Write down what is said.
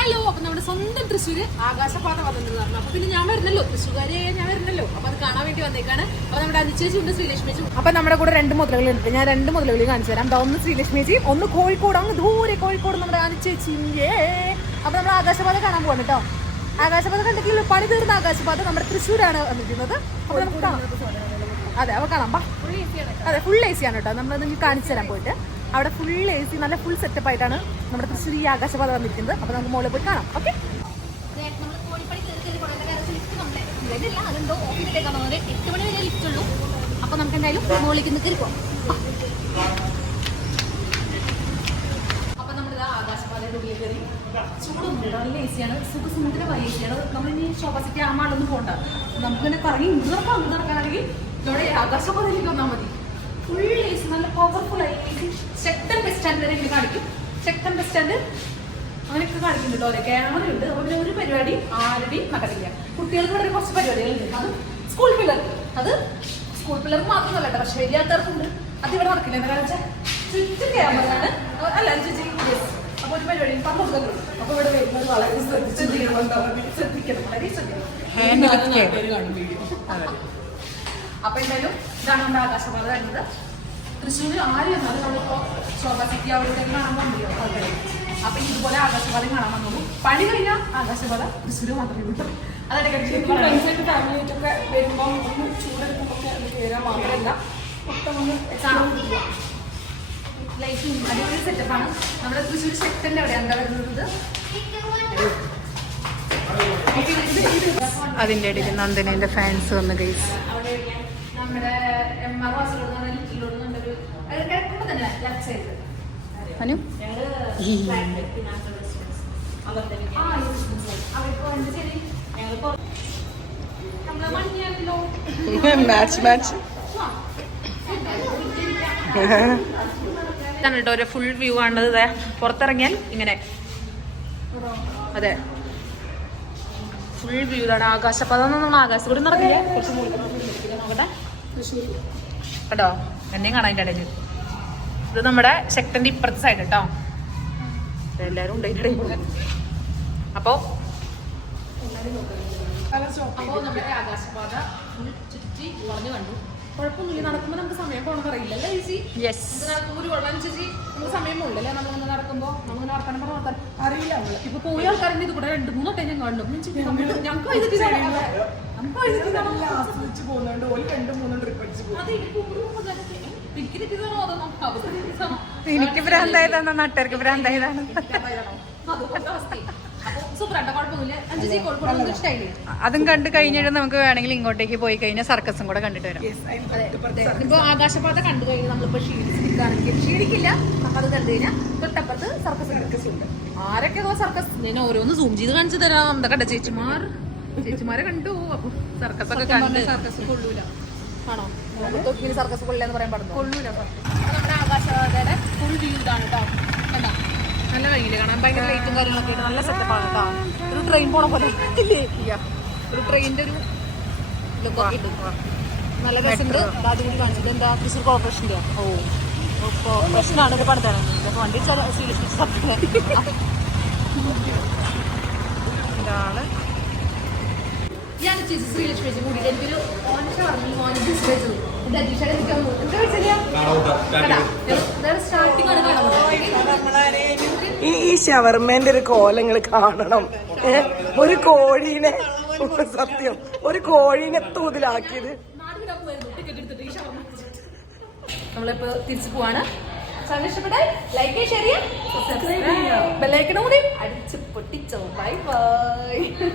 Hello, അപ്പൊ നമ്മുടെ സ്വന്തം തൃശ്ശൂര് ആകാശപാത വന്നിട്ടുണ്ടായിരുന്നു. അപ്പൊ പിന്നെ ഞാൻ വരുന്നല്ലോ, തൃശ്ശൂർക്കാരെ ഞാൻ വരുന്നല്ലോ. അപ്പൊ അത് കാണാൻ വേണ്ടി വന്നേക്കാണ്. അപ്പൊ നമ്മുടെ അനുചേച്ചിയുണ്ട്, ശ്രീലക്ഷ്മിച്ചും. അപ്പൊ നമ്മുടെ കൂടെ 2 മുതലുകളുണ്ട്. ഞാൻ 2 മുതലുകൾ കാണിച്ചു തരാം. ഒന്ന് ശ്രീലക്ഷ്മിച്ചി, ഒന്ന് കോഴിക്കോട്, അങ്ങ് ദൂരെ കോഴിക്കോട് നമ്മുടെ അനുചേച്ചിയെ. അപ്പൊ നമ്മൾ ആകാശപാത കാണാൻ പോവാണ് കേട്ടോ. ആകാശപാത കണ്ടെങ്കിൽ പണി തീർന്ന ആകാശപാത നമ്മുടെ തൃശ്ശൂരാണ് വന്നിരിക്കുന്നത്. അപ്പൊ നമുക്ക് കാണാം. അതെ, അപ്പൊ കാണാം. അതെ, ഫുൾ AC ആണ് കേട്ടോ. നമ്മൾ നിങ്ങൾക്ക് കാണിച്ചു തരാൻ പോയിട്ട്. അവിടെ ഫുൾ AC, നല്ല ഫുൾ സെറ്റപ്പ് ആയിട്ടാണ് നമ്മുടെ തൃശ്ശൂർ ഈ ആകാശപാത വന്നിരിക്കുന്നത്. അപ്പൊ നമുക്ക് മുകളിൽ പോയി കാണാം. ഓക്കെ, അതെന്തോ ഓഫീസിലേക്കാണ് പോകുന്നത്. 8 മണി വരെ ലിഫ്റ്റ് ഉള്ളൂ. അപ്പൊ നമുക്ക് എന്തായാലും മുകളിലേക്ക് നിന്ന് കയറിപ്പോവാം. അപ്പൊ നമ്മളിത് ആകാശപാതയുടെ ഉള്ളിൽ കയറി. ചൂടൊന്നും നല്ല AC ആണ്, സുഖസുന്ദരമായ AC ആണ്. നമ്മളിനി ശോഭാസിറ്റി ആ മാളൊന്നും പോകണ്ട. നമുക്കിങ്ങനെ കറങ്ങി ഇന്ന് നടക്കാനാണെങ്കിൽ ഇവിടെ ആകാശപാതയിലേക്ക് വന്നാൽ മതി. ഫുൾ AC, നല്ല പവർഫുൾ ആയി AC. ശക്തൻ ബസ് സ്റ്റാൻഡ് വരെ ഇങ്ങനെ കാണിക്കും. ശക്തൻ ബസ് സ്റ്റാൻഡ് അങ്ങനെയൊക്കെ കാണിക്കുന്നുണ്ടോ? ഓരോ ക്യാമറ ഉണ്ട്. അതുപോലെ ഒരു പരിപാടി ആരുടെയും നടക്കില്ല. കുട്ടികൾക്ക് വളരെ കുറച്ച് പരിപാടികളുണ്ട്. അത് സ്കൂൾ പിള്ളേർക്ക് മാത്രമല്ല കേട്ടോ, പക്ഷെ വലിയാത്തവർക്കുണ്ട്. അത് ഇവിടെ നടക്കില്ല. എന്താ വെച്ചാൽ ചുറ്റും ക്യാമറയാണ്. അല്ല ചേച്ചി, അപ്പൊ ഒരു പരിപാടി പങ്കെടുക്കുന്നു. അപ്പൊ ഇവിടെ വരുന്നത് വളരെ ശ്രദ്ധിക്കണം, വളരെ ശ്രദ്ധിക്കണം. അപ്പൊ എന്തായാലും ഇതാണ് നമ്മുടെ ആകാശപാത വരുന്നത്. തൃശ്ശൂർ ആര് വന്നാലും നമ്മളിപ്പോ ശോഭാ സിറ്റി അവിടെ കാണാൻ വന്നില്ല ആൾക്കാരെ. അപ്പൊ ഇതുപോലെ ആകാശപാത കാണാൻ വന്നു. പണി കഴിഞ്ഞാൽ ആകാശപാത തൃശ്ശൂർ മാത്രമേ കിട്ടും. അതായത് ഫാമിലിയായിട്ടൊക്കെ വരുമ്പോൾ ഒന്ന് ചൂടെടുക്കുമ്പോൾ കയറാൻ മാത്രമല്ല ലൈറ്റും അടിപൊളി സെറ്റപ്പാണ്. നമ്മുടെ തൃശ്ശൂർ സെക്ടറിന്റെ അവിടെ എന്താ വരുന്നത്? അതിന്റെ ഇടയിൽ നന്ദനേന്റെ ഫാൻസ് വന്ന് ഗൈസ്. നമ്മുടെ MR വാസിലോട് ലിറ്റിലോടുന്നുണ്ടൊരു കിടക്കുമ്പോ തന്നെ ലെഫ്റ്റ് സൈഡ് അനു മാച്ച് കേട്ടോ. ഒരു ഫുൾ വ്യൂ കാണുന്നത് പുറത്തിറങ്ങിയാൽ ഇങ്ങനെ. അതെ, ഫുൾ വ്യൂ ഇതാണ് ആകാശപാത. ആകാശത്തോടെ നടക്കില്ല, കുറച്ച് നോക്കട്ടെ കേട്ടോ. എന്നെയും കാണാൻ ഇടയിൽ. ഇത് നമ്മുടെ ശക്തന്റെ ഇപ്പുറത്തെ സൈഡ് കേട്ടോ. എല്ലാരും ഉണ്ടായിട്ട് അപ്പോ നമ്മുടെ ആകാശപാത ചുറ്റി വളഞ്ഞു കണ്ടു. കുഴപ്പമൊന്നുമില്ല. നടക്കുമ്പോൾ നമുക്ക് സമയം പോകണം അറിയില്ലല്ലേ ചേച്ചി? നടക്കുമ്പോൾ ഒരു കുഴപ്പം ചേച്ചി, നമുക്ക് സമയം പോകില്ലല്ലേ? നമ്മളിങ്ങനെ നടക്കുമ്പോൾ നമുക്ക് നടത്താൻ നടത്താൻ അറിയില്ല. ഇപ്പൊ പോയ ആൾക്കാരുടെ ഇത് കൂടെ 2-3 വട്ടം ഞാൻ കണ്ടു. ഞങ്ങൾക്ക് ആസ്വദിച്ച് പോകുന്നുണ്ട്. ഒരു 2-3 ട്രിപ്പ് അടിച്ച് പോകും. എനിക്ക് ഭ്രാന്തായതാണോ നാട്ടുകാർക്ക് ഭ്രാന്തായതാണ്? അതും കണ്ടു കഴിഞ്ഞിട്ട് നമുക്ക് വേണമെങ്കിൽ ഇങ്ങോട്ടേക്ക് പോയി കഴിഞ്ഞാൽ സർക്കസും കൂടെ കണ്ടിട്ട് വരാം. ഇപ്പൊ ആകാശപാത കണ്ടു കഴിഞ്ഞാൽ നമ്മളിപ്പോ ക്ഷീണിക്കില്ല. അത് കണ്ടു കഴിഞ്ഞാൽ തൊട്ടപ്പുറത്ത് സർക്കസ് ഉണ്ട്. ആരൊക്കെ സർക്കസ് ഞാൻ ഓരോന്ന് സൂം ചെയ്ത് കാണിച്ചു തരാം. എന്താ കണ്ട ചേച്ചിമാരെ കണ്ടു. അപ്പൊ സർക്കസ് ഒക്കെ കണ്ട് സർക്കസ് കൊള്ളൂല. ആണോ? ഇങ്ങനെ സർക്കസ് കൊള്ളില്ലെന്ന് പറയാൻ പാടില്ല. കൊള്ളൂല. നമ്മുടെ ആകാശപാതയുടെ ഫുൾ വ്യൂ ഇതാണ് കേട്ടോ. കണ്ടാ നല്ല ഭംഗിയില് കാണാൻ. ഭയങ്കര ലൈറ്റും കാര്യങ്ങളൊക്കെ ആയിട്ട് നല്ല സെറ്റപ്പാണ് കേട്ടോ. ഒരു ട്രെയിൻ പോണ പോലെ ഇല്ലേ? ഒരു ട്രെയിനിന്റെ ഒരു ലുക്കൊക്കെ ഉണ്ട്. നല്ല രസമുണ്ട്. അതും കൂടി കാണിച്ചത് എന്താ? തൃശ്ശൂർ കോർപ്പറേഷൻ്റെ കോർപ്പറേഷനാണ് ഒരു പണിതാണ്. വണ്ടി ശ്രീലക്ഷ്മി ഇതാണ്. ഞാൻ ചേച്ചി ശ്രീലക്ഷ്മി ചേച്ചി കൂടി എനിക്കൊരു ഓനിഷ പറഞ്ഞു. ഈ ഷവർമേന്റെ ഒരു കോലങ്ങൾ കാണണം. ഒരു കോഴീനെ, സത്യം, ഒരു കോഴീനെ തൂതിലാക്കിയത്. നമ്മളിപ്പോ തിരിച്ചു പോവാണ്. ഇഷ്ടപ്പെട്ടാൽ ലൈക്ക് ഷെയർ ചെയ്യാം, ബെല്ലൈക്കൺ കൂടി അടിച്ച് പൊട്ടിച്ചോ. Bye bye.